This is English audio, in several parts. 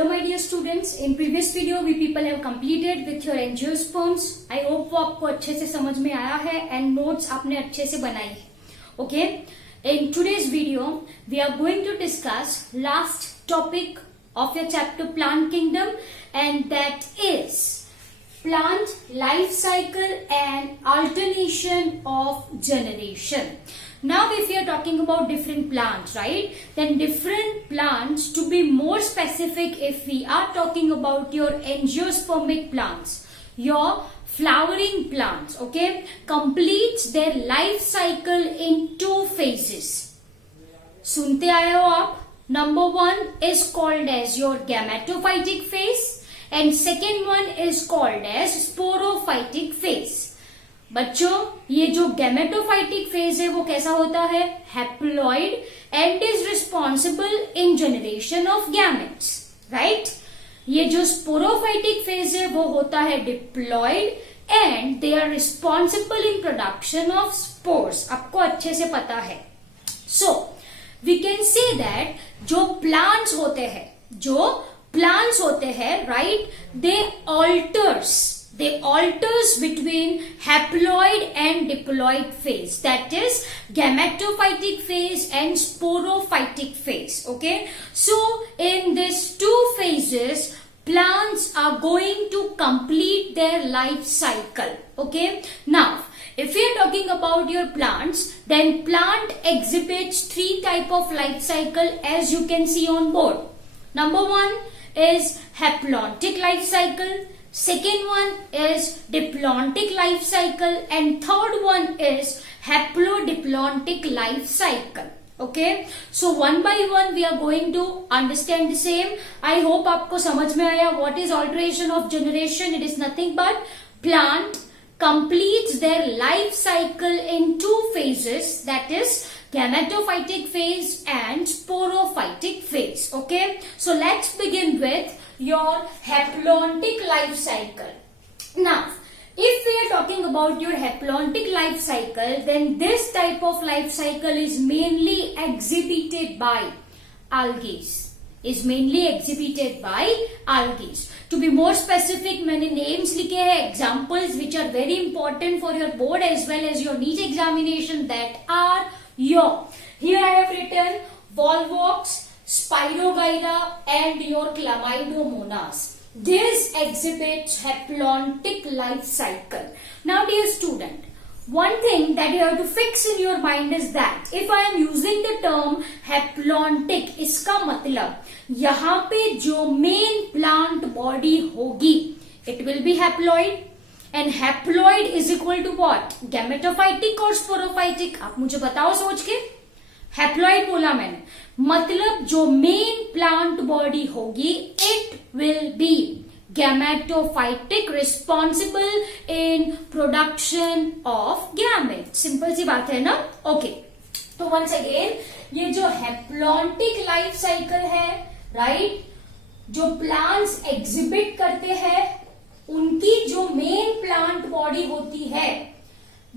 Hello my dear students, in previous video we people have completed with your angiosperms. I hope वो आपको अच्छे से समझ में आया है and notes आपने अच्छे से बनाई है. Okay, in today's video we are going to discuss last topic of your chapter Plant Kingdom, and that is plant life cycle and alternation of generation. Now if we are talking about different plants, right, then different plants, to be more specific, if we are talking about your angiospermic plants, your flowering plants, okay, completes their life cycle in two phases. सुनते आए हो आप? Number one is called as your gametophytic phase and second one is called as sporophytic phase. बच्चों, ये जो gametophytic phase है वो कैसा होता है? Haploid and is responsible in generation of gametes, right. ये जो स्पोरोफाइटिक फेज है वो होता है diploid and they are responsible in production of spores. आपको अच्छे से पता है. So we can say that जो प्लांट्स होते हैं, right, they alters between haploid and diploid phase, that is gametophytic phase and sporophytic phase. Okay, so in these two phases plants are going to complete their life cycle. Okay, now if we are talking about your plants, then plant exhibits three type of life cycle as you can see on board. Number one is haplontic life cycle, second one is diplontic life cycle, and third one is haplodiplontic life cycle. Okay, so one by one we are going to understand the same. I hope आपको समझ में आया. What is alteration of generation? It is nothing but plant completes their life cycle in two phases, that is gametophytic phase and sporophytic phase. Okay, so let's begin with your haplontic life cycle. Now, if we are talking about your haplontic life cycle, then this type of life cycle is mainly exhibited by algae. To be more specific, मैंने names लिखे हैं, examples which are very important for your board as well as your NEET examination, that are your, here I have written Volvox, Spirogyra and your Chlamydomonas. This exhibits haplontic life cycle. Now dear student, one thing that you have to fix in your mind is that if I am using the term haplontic, इसका मतलब यहाँ पे जो main plant body होगी, it will be haploid, and haploid is equal to what? Gametophytic or sporophytic? आप मुझे बताओ सोच के. हैप्लॉइड बोला मैंने, मतलब जो मेन प्लांट बॉडी होगी it will be gametophytic, responsible in production of gamete. Simple सी बात है ना. ओके, तो वंस अगेन ये जो हैप्लॉन्टिक लाइफ साइकिल है, राइट, जो प्लांट्स एग्जिबिट करते हैं उनकी जो मेन प्लांट बॉडी होती है,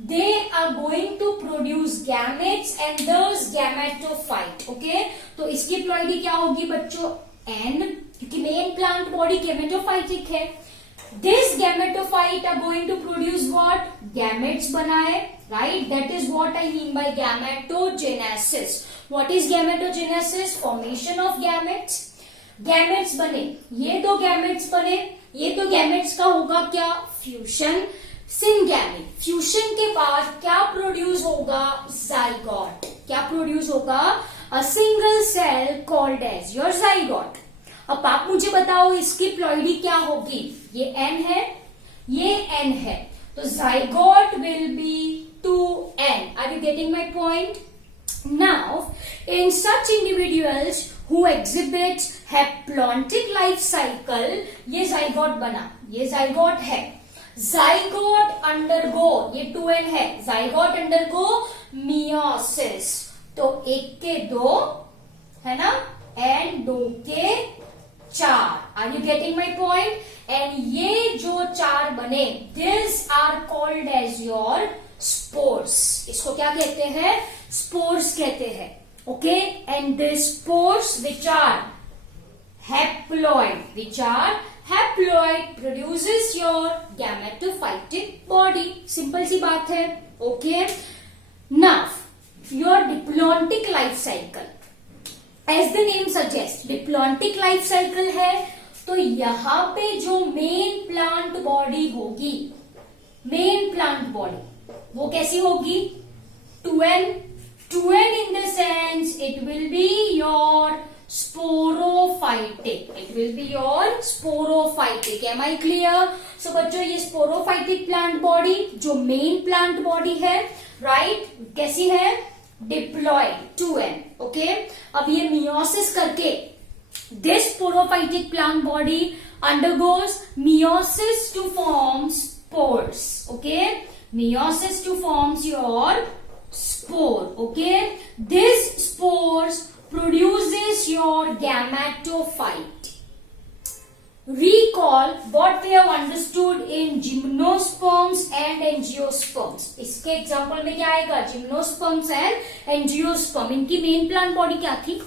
they are going to produce gametes and thus gametophyte. Okay, तो इसकी प्लॉइडी क्या होगी बच्चों? N, क्योंकि मेन प्लांट बॉडी gametophytic है. This gametophyte are going to produce what? Gametes बनाए, right? That is what I mean by gametogenesis. What is gametogenesis? Formation of gametes. Gametes बने, ये दो gametes बने, ये दो gametes का होगा क्या? फ्यूशन. सिंगैमी. फ्यूशन के बाद क्या प्रोड्यूस होगा? जाइगोट. क्या प्रोड्यूस होगा? A single cell called as your zygote. अब आप मुझे बताओ इसकी प्लॉइडी क्या होगी? ये एन है, ये एन है, तो zygote will be 2n. Are you getting my point? Now in such individuals who exhibits haplontic life cycle, ये जाइगोट बना, ये जाइगोट है. जाइगोट अंडरगो, ये 2n है, जाइगोट अंडरगो मियोसिस. तो 1 के 2 है ना, एंड 2 के 4. Are you getting my point? And ये जो 4 बने, this are called as your spores. इसको क्या कहते हैं? स्पोर्स कहते हैं. Okay, and the spores which are haploid, which are haploid produces your gametophytic body. Simple सी बात है. Okay. Now your diplontic life cycle, as the name suggests, diplontic life cycle है. तो यहाँ पे जो मेन प्लांट बॉडी होगी, main plant body वो कैसी होगी? 2n. 2n in the sense it will be your sporophytic. It will be your sporophytic. Am I clear? So बच्चों ये sporophytic plant body जो main plant body है, right? कैसी है? Diploid. 2n. Okay? अब ये meiosis करके this sporophytic plant body undergoes meiosis to form spores. Okay? Meiosis to forms your spore. Okay? This spores produces your gametophyte. Recall what we have understood in gymnosperms and angiosperms. इसके example में क्या आएगा? Gymnosperms and angiosperm. इनकी main plant body क्या थी?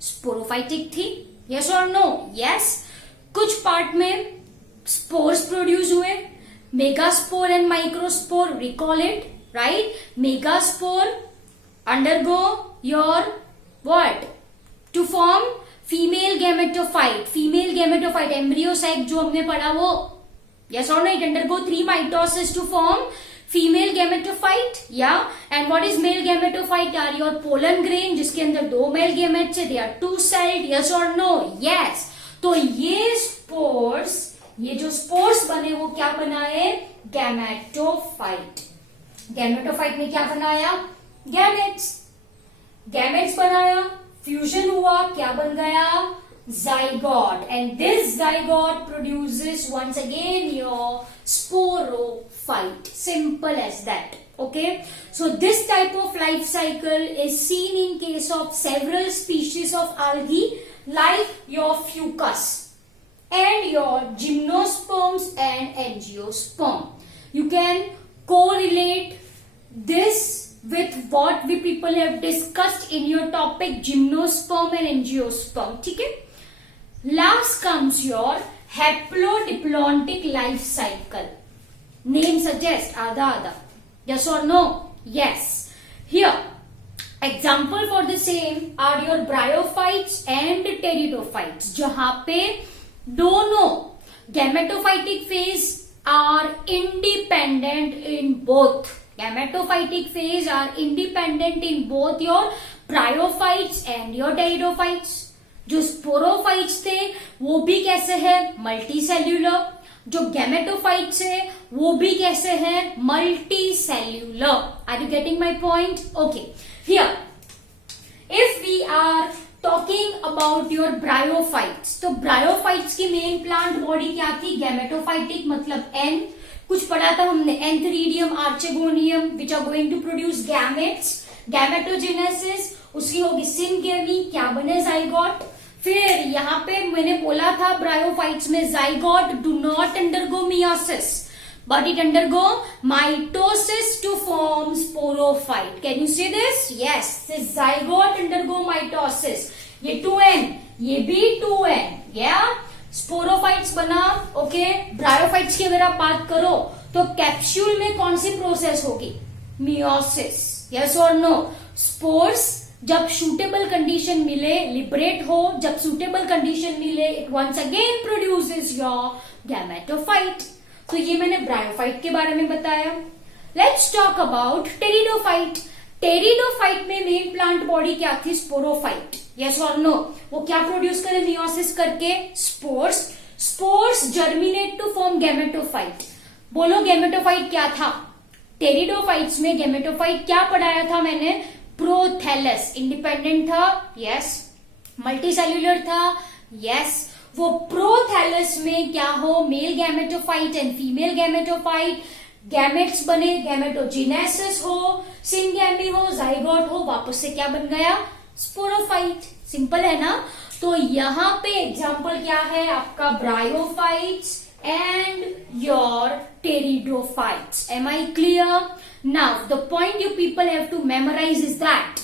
Sporophytic थी. Yes और no? Yes. कुछ पार्ट में स्पोर्स प्रोड्यूस हुए, megaspore and microspore. Recall it, right? Megaspore undergo your what? To form female gametophyte. Female gametophyte embryo sac जो हमने पढ़ा वो. Yes or no? It undergo 3 mitosis to form female gametophyte. Yeah. And what is male gametophyte? Are your pollen grain जिसके अंदर 2 male gametes है. They are 2-celled. Yes or no? Yes. तो ये spores, ये जो spores बने वो क्या बनाए? Gametophyte. Gametophyte ने क्या बनाया? Gametes. Gametes बनाया, फ्यूजन हुआ, क्या बन गया? Zygote. And this zygote produces once again your sporophyte. Simple as that. Okay. So this type of life cycle is seen in case of several species of algae like your fucus and your gymnosperms and angiosperm. You can correlate this with what we people have discussed in your topic gymnosperm and angiosperm. ठीक है? Last comes your haplodiplontic life cycle. Name suggests आधा आधा. Yes or no? Yes. Here, example for the same are your bryophytes and pteridophytes. जहां पे दोनों gametophytic phase are independent in both. Gametophytic phase are independent in both your bryophytes and your pteridophytes. जो sporophytes थे वो भी कैसे है? Multicellular. जो गैमेटोफाइट्स है वो भी कैसे है? Multicellular. Are you getting my point? Okay. Here if we are talking about your bryophytes, तो ब्रायोफाइट्स की मेन प्लांट बॉडी क्या थी? गैमेटोफाइटिक मतलब एन. कुछ पढ़ा था हमने, antheridium, archegonium, which are going to produce gametes. Gametogenesis उसकी होगी सिनगेमी, क्या बने? जाइगोट. फिर यहाँ पे मैंने बोला था ब्रायोफाइट्स में zygote do not undergo meiosis but it undergo mitosis to form sporophyte. Can you see this? Yes. This zygote undergo mitosis. ये 2n, ये भी 2n. या स्पोरोफाइट्स बना. ओके. ब्रायोफाइट्स की अगर आप बात करो तो कैप्सूल में कौन सी प्रोसेस होगी? मियोसिस. यस और नो? स्पोर्स जब सूटेबल कंडीशन मिले लिबरेट हो, जब सूटेबल कंडीशन मिले it once again produces your gametophyte. तो ये मैंने ब्रायोफाइट के बारे में बताया. Let's talk about pteridophyte. Pteridophyte में मेन प्लांट बॉडी क्या थी? स्पोरोफाइट. यस और नो? वो क्या प्रोड्यूस करे? मियोसिस करके spores. Spores germinate to form gametophyte. बोलो गैमेटोफाइट क्या था? टेरिडोफाइट्स में गैमेटोफाइट क्या पढ़ाया था मैंने? प्रोथैलस. इंडिपेंडेंट था. यस. मल्टीसेल्यूलर था. यस. वो प्रोथैलस में क्या हो? Male gametophyte and female gametophyte. Gametes बने, गैमेटोजेनेसिस हो, सिनगेमी हो, जाइगोट हो, वापस से क्या बन गया? स्पोरोफाइट. सिंपल है ना? तो यहाँ पे एग्जाम्पल क्या है आपका? Bryophytes and your pteridophytes. Am I clear? Now the point you people have to memorize is that,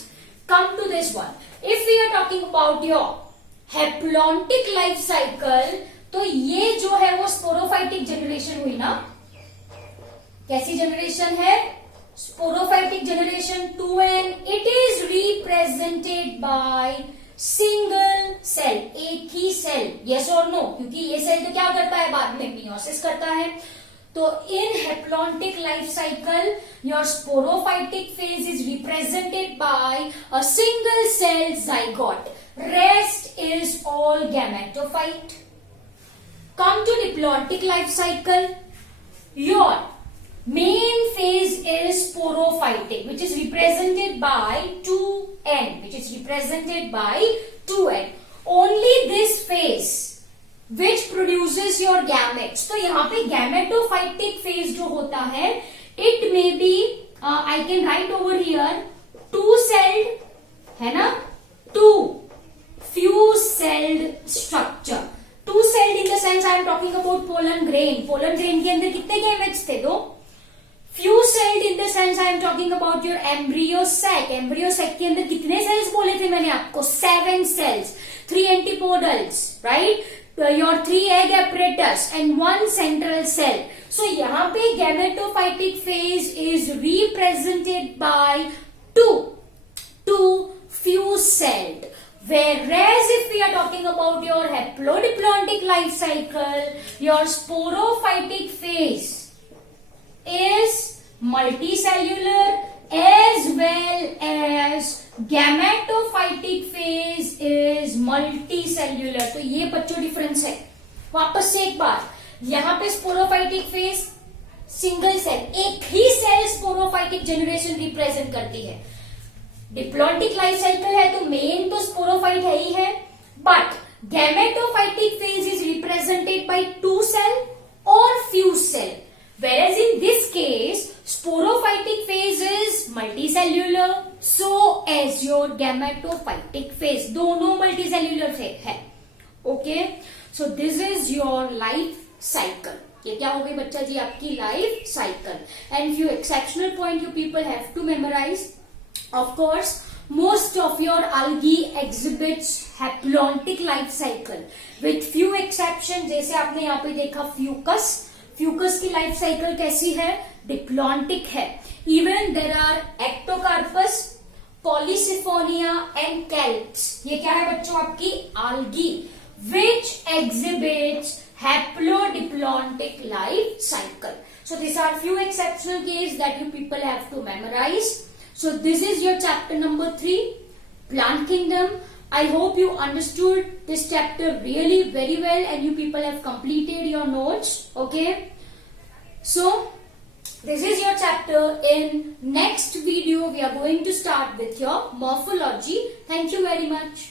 come to this one, if we are talking about your haplontic life cycle, तो ये जो है वो sporophytic generation हुई ना, कैसी generation है, sporophytic generation 2n, it is represented by single cell, एक ही सेल, यस और नो, क्योंकि ये सेल तो क्या करता है बाद में मियोसिस करता है। तो in haplontic life cycle your sporophytic phase is represented by a single cell zygote, rest is all gametophyte. Come to diplontic life cycle, your main phase is sporophytic, which is represented by 2n, which is represented by 2n. Only this phase which produces your gametes. तो यहाँ पे gametophytic phase जो होता है, it may be I can write over here two celled, है ना, two fuse celled structure. Two celled in the sense I am talking about pollen grain. Pollen grain के अंदर कितने gametes थे? दो. Few celled in the sense I am talking about your embryo sac. Embryo sac के अंदर कितने cells बोले थे मैंने आपको? 7 cells, 3 antipodals, right? Your 3 egg apparatus and 1 central cell. So यहाँ पे gametophytic phase is represented by two fuse celled. Whereas if we are talking about your haplodiplontic life cycle, your sporophytic phase is multicellular as well as gametophytic phase is multicellular. तो ये बच्चों difference है। वापस से एक बार, यहाँ पे sporophytic phase single cell, एक ही सेल स्पोरोफाइटिक जनरेशन रिप्रेजेंट करती है। डिप्लॉन्टिक लाइफ साइकिल है तो मेन तो स्पोरोफाइट है ही है, but gametophytic phase is represented by 2 cell or fuse cell, whereas in this case sporophytic phase is multicellular, so as your gametophytic phase, दोनों multicellular है। Okay, so this is your life cycle. ये क्या हो गई बच्चा जी आपकी life cycle, and few exceptional point you people have to memorize. Of course, most of your algae exhibits haplontic life cycle with few exceptions. जैसे आपने यहाँ पे देखा फ्यूकस, फ्यूकस की लाइफ साइकिल कैसी है, डिप्लॉन्टिक है. Even there are Ectocarpus, Polysiphonia and kelps. ये क्या है बच्चों आपकी algae which exhibits haplodiplontic life cycle. So these are few exceptional cases that you people have to memorize. So this is your chapter number 3, plant kingdom. I hope you understood this chapter really very well and you people have completed your notes. Okay. So this is your chapter. In next video we are going to start with your morphology. Thank you very much.